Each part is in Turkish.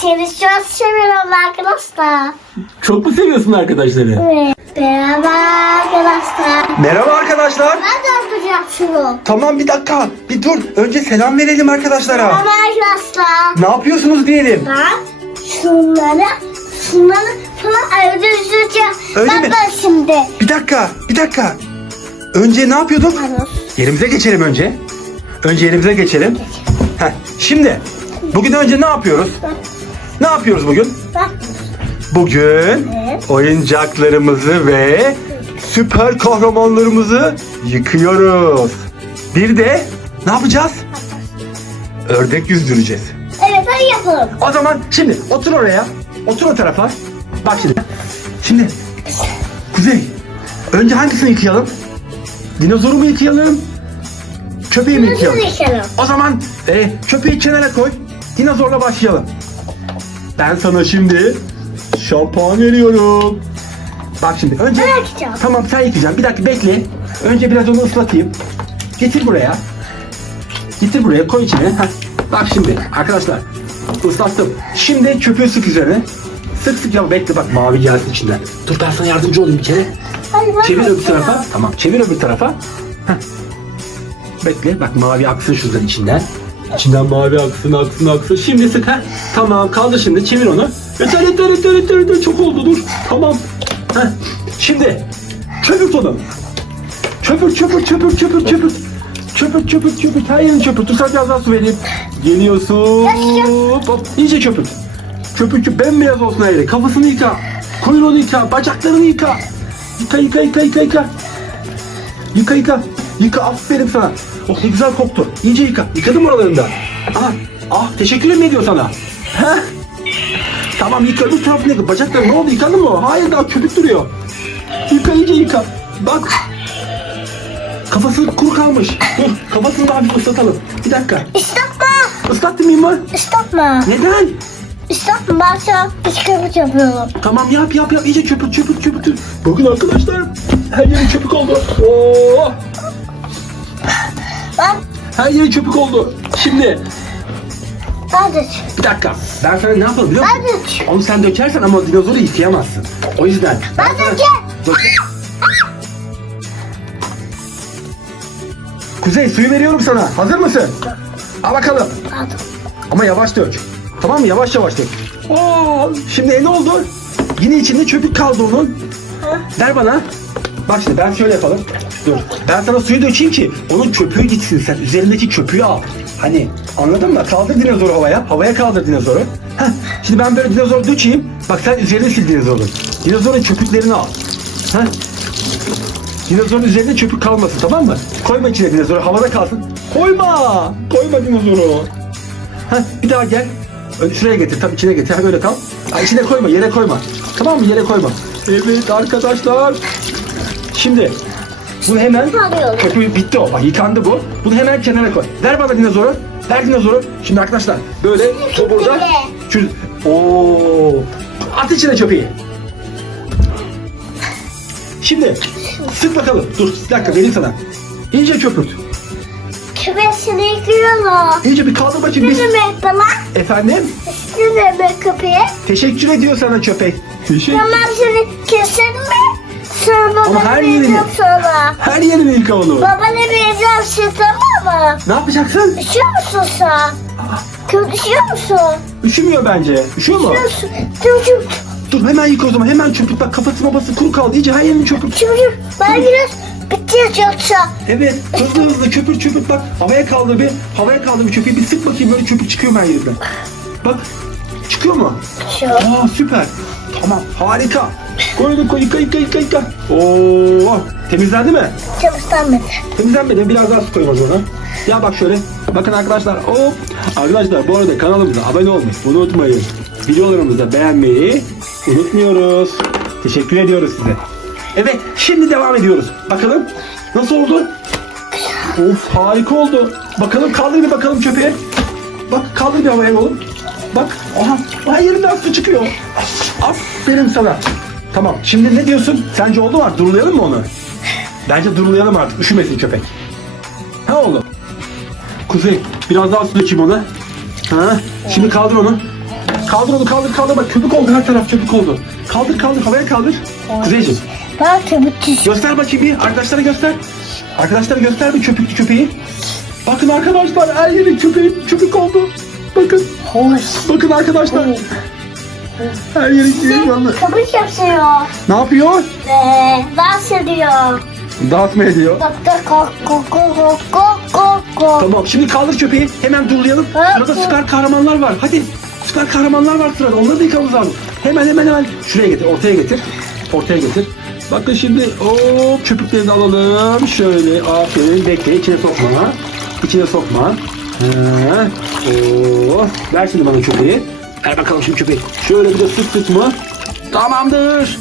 seni çok seviyorum arkadaşlar. Çok mu seviyorsun arkadaşları? Evet. Merhaba arkadaşlar. Merhaba arkadaşlar. Ben de yapacağım şunu. Tamam bir dakika. Bir dur. Önce selam verelim arkadaşlara. Merhaba arkadaşlar. Ne yapıyorsunuz diyelim. Ben şunları, şunları falan üzüleceğim. Öyle ben mi? ben şimdi. Bir dakika. Bir dakika. Önce ne yapıyorduk? Pardon. Yerimize geçelim önce. Önce yerimize geçelim. Heh, şimdi bugün önce ne yapıyoruz? Ne yapıyoruz bugün? Bak. Bugün Evet. oyuncaklarımızı ve süper kahramanlarımızı yıkıyoruz. Bir de ne yapacağız? Ördek yüzdüreceğiz. Evet hadi yapalım. O zaman şimdi otur oraya. Otur o tarafa. Bak şimdi. Şimdi. Kuzey. Önce hangisini yıkayalım? Dinozoru mu yıkayalım? Köpeği mi yıkayalım? O zaman e, köpeği kenara koy. Dinozorla başlayalım. Ben sana şimdi şampuan veriyorum. Bak şimdi önce... Ben yıkayacağım. Tamam sen yıkayacaksın. Bir dakika bekle. Önce biraz onu ıslatayım. Getir buraya. Getir buraya koy içine. Heh. Bak şimdi arkadaşlar ıslattım. Şimdi çöpü sık üzerine. Sık sık ya bekle bak mavi gelsin içinden. Dur ben sana yardımcı olayım bir kere. Ben Çevir öbür tarafa. Tamam çevir öbür tarafa. Heh. Bekle bak mavi aksın şuradan içinden. İçinden mavi aksın aksın aksın. Şimdi sık ha. Tamam kaldı şimdi çevir onu. Yeter yeter yeter yeter yeter. Çok oldu dur. Tamam. Heh. Şimdi köpürt onu. Çöpür çöpür çöpür çöpür çöpür. Çöpür çöpür çöpür. Her yerini çöpür. Dur sana biraz daha su vereyim. Geliyorsun. Hop. İyice çöpür. Köpür köpür. Bembeyaz olsun her yeri. Kafasını yıka. Kuyruğunu yıka. Bacaklarını yıka. Yıka yıka yıka yıka yıka. Yıka yıka. Yıka aferin sana. Oh ne güzel koktu. İyice yıka. Yıkadım oralarında. Aha. Ah teşekkür mi ediyor sana? Heh. Tamam yıka öbür tarafını yıka. Bacakları ne oldu yıkadın mı? Hayır daha köpük duruyor. Yıka iyice yıka. Bak. Kafası kuru kalmış. Dur kafasını daha bir ıslatalım. Bir dakika. Islatma. Islattın mı mı? Islatma. Neden? Islatma. Ben şu an kışkırtma yapıyorum. Tamam yap yap yap. İyice köpük köpük köpük. Bakın arkadaşlar. Her yeri köpük oldu. Oo. Ben Her yeri köpük oldu. Şimdi ben de bir dakika. Ben sana ne yapalım biliyor musun? Ben de Onu sen dökersen ama dinozoru yıkayamazsın. O yüzden. Ben sana-. Döker. Kuzey suyu veriyorum sana. Hazır mısın? Al bakalım. Pardon. Ama yavaş dök. Tamam mı? Yavaş yavaş dök. Oo, şimdi e ne oldu? Yine içinde çöpük kaldı onun. Ver bana. Bak şimdi ben şöyle yapalım. Dur. Ben sana suyu dökeyim ki onun çöpüğü gitsin sen. Üzerindeki çöpüğü al. Hani anladın mı? Kaldır dinozoru havaya. Havaya kaldır dinozoru. Heh. Şimdi ben böyle dinozoru dökeyim. Bak sen üzerine sil dinozorun. Dinozorun çöpüklerini al. Heh. Dinozorun üzerinde çöpük kalmasın tamam mı? Koyma içine dinozoru havada kalsın. Koyma! Koyma dinozoru. Heh, bir daha gel. Şuraya getir, tam içine getir. Ha, öyle kal. Ha, içine koyma, yere koyma. Tamam mı? Yere koyma. Evet arkadaşlar. Şimdi bunu hemen köpüğü bitti o. Bak yıkandı bu. Bunu hemen kenara koy. Ver bana dinozoru. Ver dinozoru. Şimdi arkadaşlar böyle bu burada. Şu, Oo. At içine çöpeği. Şimdi sık bakalım. Dur bir dakika vereyim sana. İyice köpürt. Küpesini yıkıyorum. İyice bir kaldır bakayım. Demek bana? Efendim? Ne demek köpeğe? Teşekkür ediyor sana köpek. Teşekkür. Tamam seni kesin mi? Sonra Ama her ne yerini- vereceğim? Her yerini yıka onu. Baba ne vereceğim size tamam mı? Ne yapacaksın? Üşüyor musun sen? Kötü üşüyor musun? Üşümüyor bence. Üşüyor mu? Üşüyorsun. Çocuk. Dur hemen yıka o zaman. Hemen çöpük. Bak kafası babası kuru kaldı. İyice her yerini çöpük. Çocuk. Ben biraz bitti yoksa. Evet. Hızlı hızlı köpür köpür bak. Havaya kaldı bir. Havaya kaldı bir köpüğü. Bir sık bakayım böyle köpük çıkıyor mu her yerinden. Bak. Çıkıyor mu? Şu. Aa süper. Tamam harika. Koy koy yıka yıka yıka yıka. Oo temizlendi mi? Çalıştan Temizlenmedi. Biraz daha su koyayım o zaman. Ya bak şöyle. Bakın arkadaşlar. Hop. Arkadaşlar bu arada kanalımıza abone olmayı unutmayın. Videolarımızı beğenmeyi unutmuyoruz. Teşekkür ediyoruz size. Evet şimdi devam ediyoruz. Bakalım nasıl oldu? Of harika oldu. Bakalım kaldır bir bakalım çöpe. Bak kaldır bir havaya oğlum. Bak aha, yerinden su çıkıyor. Aferin sana. Tamam şimdi ne diyorsun? Sence oldu mu artık? Durulayalım mı onu? Bence durulayalım artık. Üşümesin köpek. Ha oğlum. Kuzey biraz daha su dökeyim ona. Ha, şimdi kaldır onu. Kaldır onu kaldır kaldır bak köpük oldu her taraf köpük oldu. Kaldır kaldır havaya kaldır. Kuzeyciğim Bak köpük göster bakayım bir arkadaşlara göster. Arkadaşlara göster bir köpüklü köpeği. Bakın arkadaşlar her yeri köpük, köpük oldu. Bakın Hoş. bakın arkadaşlar. Her yeri köpük Köpük yapıyor. Ne yapıyor? Ve dans ediyor. Dans mı ediyor? Tamam şimdi kaldır köpeği hemen durlayalım. Sırada süper kahramanlar var. Hadi süper kahramanlar var sırada. Onları da yıkamamız lazım. Hemen hemen hemen. Şuraya getir ortaya getir. Ortaya getir. Bakın şimdi o köpüklerini alalım. Şöyle aferin bekle içine sokma. İçine sokma. Ha. Oo. Ver şimdi bana köpeği. Ver bakalım şimdi köpeği. Şöyle bir de sık sık mı? Tamamdır.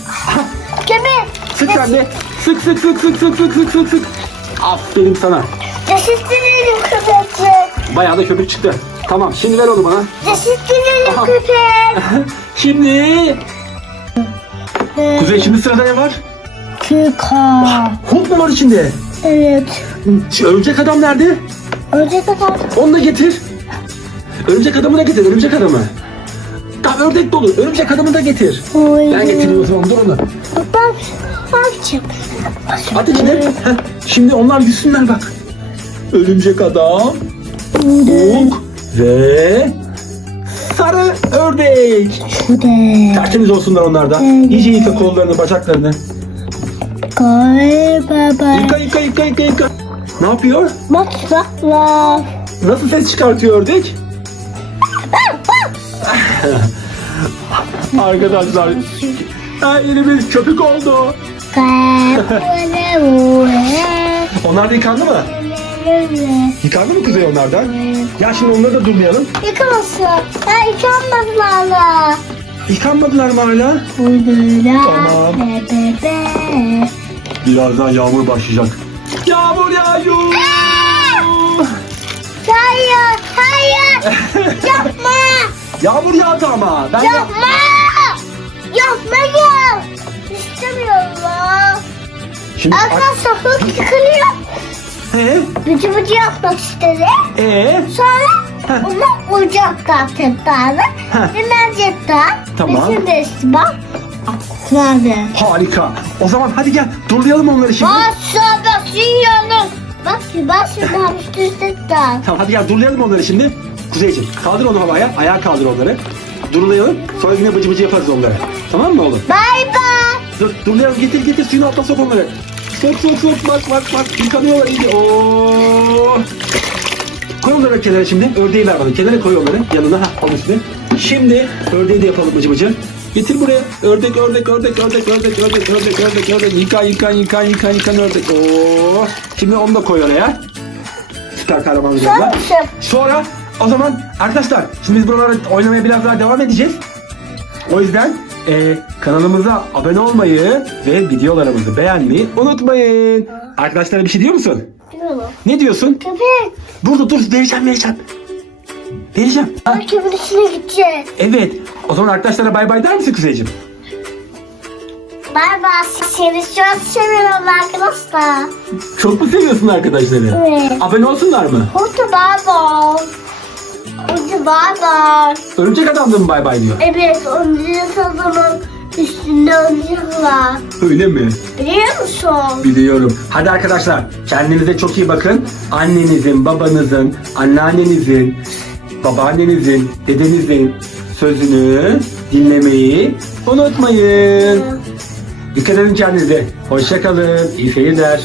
Köpük. Sık sen de. Sık sık sık sık sık sık sık sık sık. Aferin sana. Cesetlenelim köpekçik. Bayağı da köpük çıktı. Tamam şimdi ver onu bana. Cesetlenelim Aha. köpek. Şimdi Kuzey şimdi sırada ne var? Küka. Hulk mu var içinde? Evet. Şu örümcek adam nerede? Önce kadar. Onu da getir. Örümcek adamı da getir. Örümcek adamı. Ördek dolu. Örümcek adamı da getir. Ben getireyim o zaman dur onu. Bak. Bak çık. Hadi gidelim. Heh, Şimdi onlar yüzsünler bak. Örümcek adam. Hulk ve sarı ördek. Da. Tertemiz olsunlar onlar da. İyice yıka kollarını, bacaklarını. Koy baba. Yıka yıka yıka yıka yıka. Ne yapıyor? Mutfak var. Nasıl ses çıkartıyor ördek? Arkadaşlar her yerimiz köpük oldu. Onlar da yıkandı mı? Yıkandı mı Kuzey onlardan? Ya şimdi onları da durmayalım. Yıkamasın. Ya yıkanmadılar. Yıkanmadılar mı hala? Tamam. Birazdan yağmur başlayacak. Yağmur yağıyor. Hayır, hayır. Yapma. Yağmur yağdı ama. Ben de... Yapma. Yapmayın. İstemiyorum. Şimdi... Arkadaşlar hık yıkılıyor. Ee? Bıcı bıcı yapmak istedi. Ee? Sonra Heh. onu ocaktan. Heh. Dinlenecekten. Tamam. Bizim de. Nerede? Harika. O zaman hadi gel durlayalım onları şimdi. Aşağıda yiyoruz. Bak ki ben şuradan üstünden. Tamam hadi gel durlayalım onları şimdi. Kuzeyciğim kaldır onu havaya. Ayağa kaldır onları. Durlayalım. Sonra yine bıcı bıcı yaparız onları. Tamam mı oğlum? Bay bay. Dur durlayalım. Getir getir suyun altına sok onları. Sok sok sok bak bak bak. Yıkanıyorlar iyice. Oo. Koy onları kenara şimdi. Ördeği ver bana. Kenara koy onları. Yanına. Ha onun üstüne. Şimdi ördeği de yapalım bıcı bıcı. Getir buraya. Ördek ördek ördek ördek ördek ördek ördek ördek ördek. Yıkan yıkan yıkan yıkan yıkan ördek. Oo. Şimdi onu da koy oraya. Süper kahraman yanına. Çok Sonra o zaman arkadaşlar şimdi biz buralara oynamaya biraz daha devam edeceğiz. O yüzden e, kanalımıza abone olmayı ve videolarımızı beğenmeyi unutmayın. Arkadaşlara bir şey diyor musun? Biliyorum. Ne diyorsun? Köpek. Dur dur dur vereceğim vereceğim. Vereceğim. Ha, köpek içine gideceğiz. evet. O zaman arkadaşlara bay bay der misin Kuzeyciğim? Bay bay. Seni çok seviyorum arkadaşlar. Çok mu seviyorsun arkadaşları? Evet. Abone olsunlar mı? Hadi bay bay. Hadi bay bay. Örümcek adam da mı bay bay diyor? Evet, onların tadının üstünde oyuncak var. Öyle mi? Biliyor musun? Biliyorum. Hadi arkadaşlar kendinize çok iyi bakın. Annenizin, babanızın, anneannenizin, babaannenizin, dedenizin sözünü dinlemeyi unutmayın. Dikkat edin kendinize. Hoşçakalın. İyi seyirler.